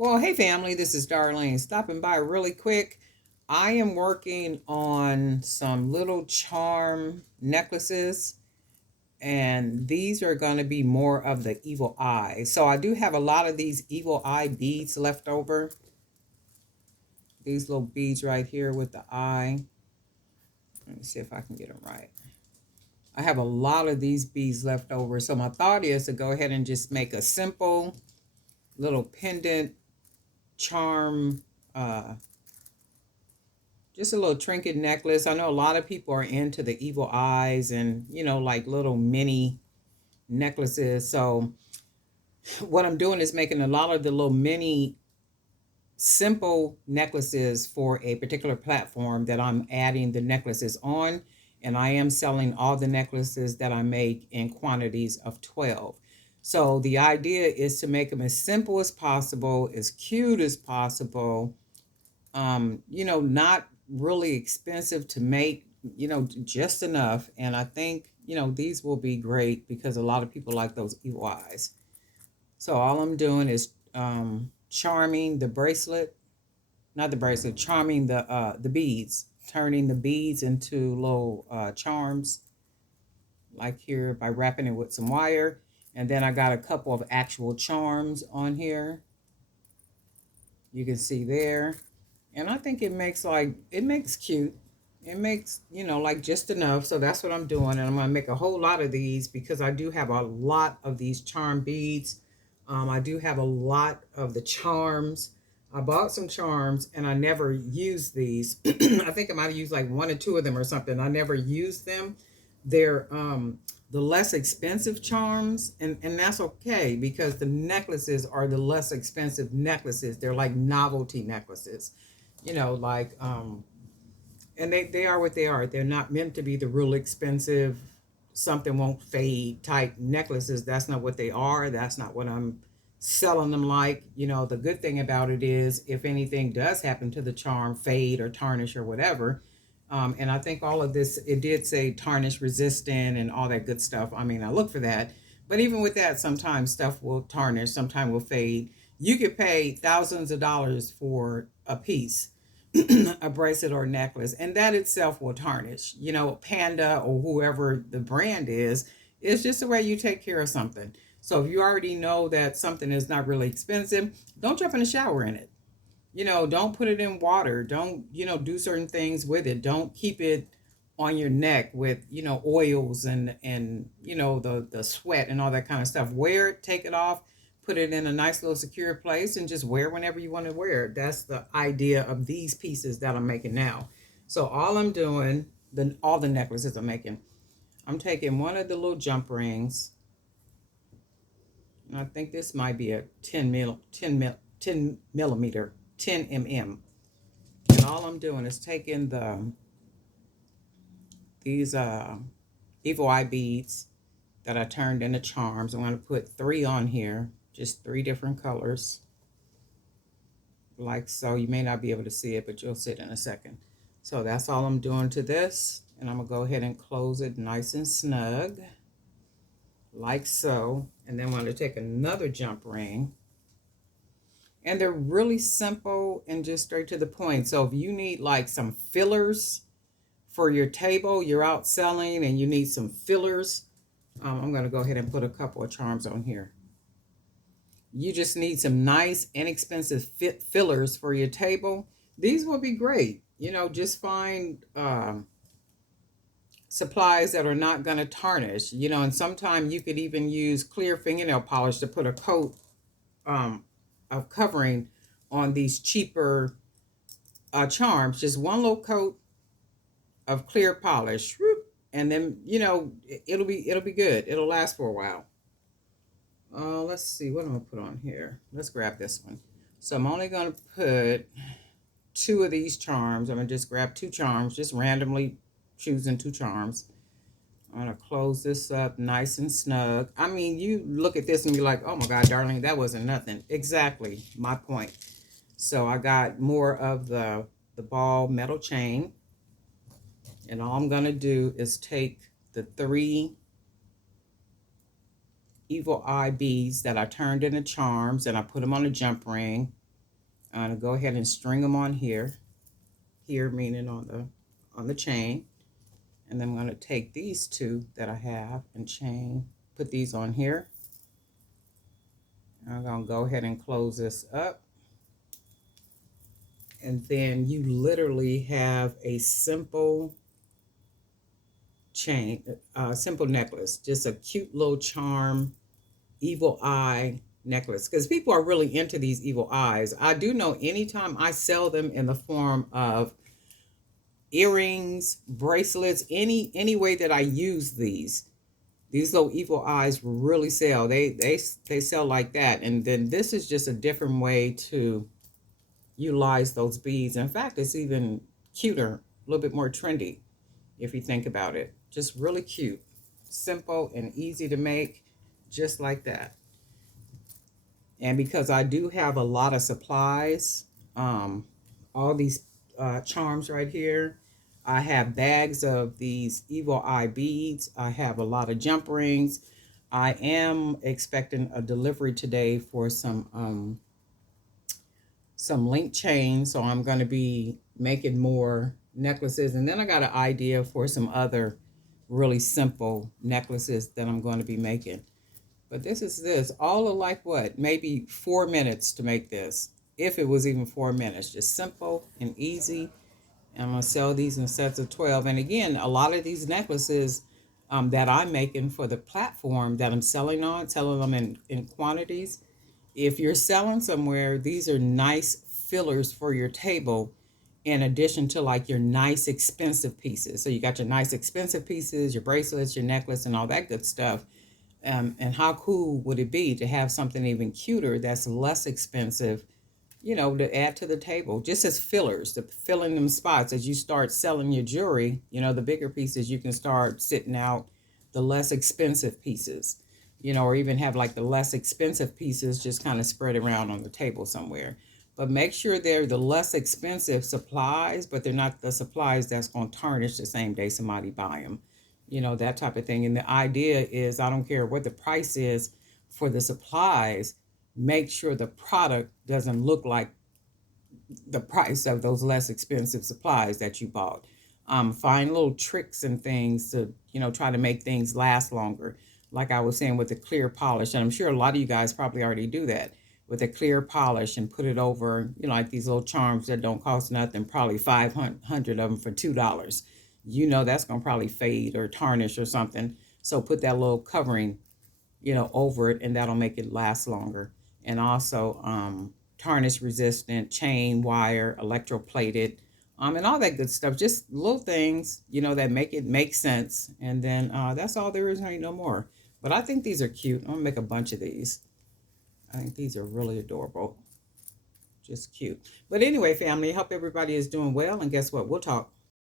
Well, hey family, this is Darlene stopping by really quick. I am working on some little charm necklaces, and these are going to be more of the evil eye. So I do have a lot of these evil eye beads left over. These little beads right here with the eye. Let me see if I can get them right. I have a lot of these beads left over. So my thought is to go ahead and just make a simple little pendant charm just a little trinket necklace. I know a lot of people are into the evil eyes and, like little mini necklaces. So, what I'm doing is making a lot of the little mini simple necklaces for a particular platform that I'm adding the necklaces on. And I am selling all the necklaces that I make in quantities of 12. So, the idea is to make them as simple as possible, as cute as possible, not really expensive to make, just enough. And I think, these will be great because a lot of people like those evil eyes. So all I'm doing is charming the bracelet, not the bracelet, charming the beads, turning the beads into little charms, like here by wrapping it with some wire. And then I got a couple of actual charms on here. You can see there. And I think it makes cute. It makes, like just enough. So that's what I'm doing. And I'm going to make a whole lot of these because I do have a lot of these charm beads. I do have a lot of the charms. I bought some charms and I never used these. I think I might have used like one or two of them or something. I never used them. They're the less expensive charms, and that's okay because the necklaces are the less expensive necklaces. They're like novelty necklaces, like and they are what they are. They're not meant to be the real expensive, something won't fade type necklaces. That's not what they are. That's not what I'm selling them like. The good thing about it is if anything does happen to the charm, fade or tarnish or whatever, and I think all of this, it did say tarnish resistant and all that good stuff. I mean, I look for that. But even with that, sometimes stuff will tarnish, sometimes will fade. You could pay thousands of dollars for a piece, a bracelet or necklace, and that itself will tarnish. Panda or whoever the brand is, it's just the way you take care of something. So if you already know that something is not really expensive, don't jump in the shower in it. Don't put it in water. Don't, do certain things with it. Don't keep it on your neck with, oils and the sweat and all that kind of stuff. Wear it, take it off, put it in a nice little secure place and just wear whenever you want to wear it. That's the idea of these pieces that I'm making now. So all I'm doing, all the necklaces I'm making, I'm taking one of the little jump rings. And I think this might be a 10 millimeter, 10 mm. And all I'm doing is taking these evil eye beads that I turned into charms. I'm going to put 3 on here, just 3 different colors, like so. You may not be able to see it, but you'll see it in a second. So that's all I'm doing to this. And I'm going to go ahead and close it nice and snug, like so. And then I'm going to take another jump ring. And they're really simple and just straight to the point. So if you need like some fillers for your table, you're out selling and you need some fillers, I'm going to go ahead and put a couple of charms on here. You just need some nice, inexpensive fillers for your table. These will be great. Just find supplies that are not going to tarnish. And sometimes you could even use clear fingernail polish to put a coat of covering on these cheaper charms. Just one little coat of clear polish, and then it'll be good. It'll last for a while. Let's see what I'm gonna put on here. Let's grab this one. So I'm only gonna put 2 of these charms. I'm gonna just grab 2 charms, just randomly choosing 2 charms. I'm gonna close this up nice and snug. I mean, you look at this and you're like, oh my God, darling, that wasn't nothing. Exactly my point. So I got more of the ball metal chain. And all I'm going to do is take the 3 evil eye beads that I turned into charms and I put them on a jump ring. I'm going to go ahead and string them on here. Here meaning on the chain. And then I'm going to take these two that I have and chain, put these on here. I'm going to go ahead and close this up. And then you literally have a simple chain, simple necklace, just a cute little charm, evil eye necklace. Because people are really into these evil eyes. I do know anytime I sell them in the form of earrings, bracelets, any way that I use these little evil eyes really sell. They sell like that. And then this is just a different way to utilize those beads. In fact, it's even cuter, a little bit more trendy if you think about it. Just really cute, simple and easy to make, just like that. And because I do have a lot of supplies, all these charms right here, I have bags of these evil eye beads. I have a lot of jump rings. I am expecting a delivery today for some link chains, so I'm going to be making more necklaces. And then I got an idea for some other really simple necklaces that I'm going to be making. But this all of like what, maybe 4 minutes to make this, if it was even 4 minutes. Just simple and easy. And I'm going to sell these in sets of 12. And again, a lot of these necklaces that I'm making for the platform that I'm selling them in quantities. If you're selling somewhere, these are nice fillers for your table in addition to like your nice expensive pieces. So you got your nice expensive pieces, your bracelets, your necklace, and all that good stuff. And how cool would it be to have something even cuter that's less expensive, to add to the table, just as fillers, to fill in them spots as you start selling your jewelry. The bigger pieces, you can start sitting out the less expensive pieces, or even have like the less expensive pieces just kind of spread around on the table somewhere. But make sure they're the less expensive supplies, but they're not the supplies that's going to tarnish the same day somebody buy them, that type of thing. And the idea is, I don't care what the price is for the supplies, make sure the product doesn't look like the price of those less expensive supplies that you bought. Find little tricks and things to, try to make things last longer. Like I was saying with the clear polish, and I'm sure a lot of you guys probably already do that with a clear polish and put it over, like these little charms that don't cost nothing, probably 500 of them for $2. That's going to probably fade or tarnish or something. So put that little covering, over it, and that'll make it last longer. And also tarnish resistant chain, wire, electroplated, and all that good stuff. Just little things, that make it make sense. And then that's all there is, ain't no more. But I think these are cute. I'm gonna make a bunch of these. I think these are really adorable. Just cute. But anyway, family, hope everybody is doing well. And guess what? We'll talk.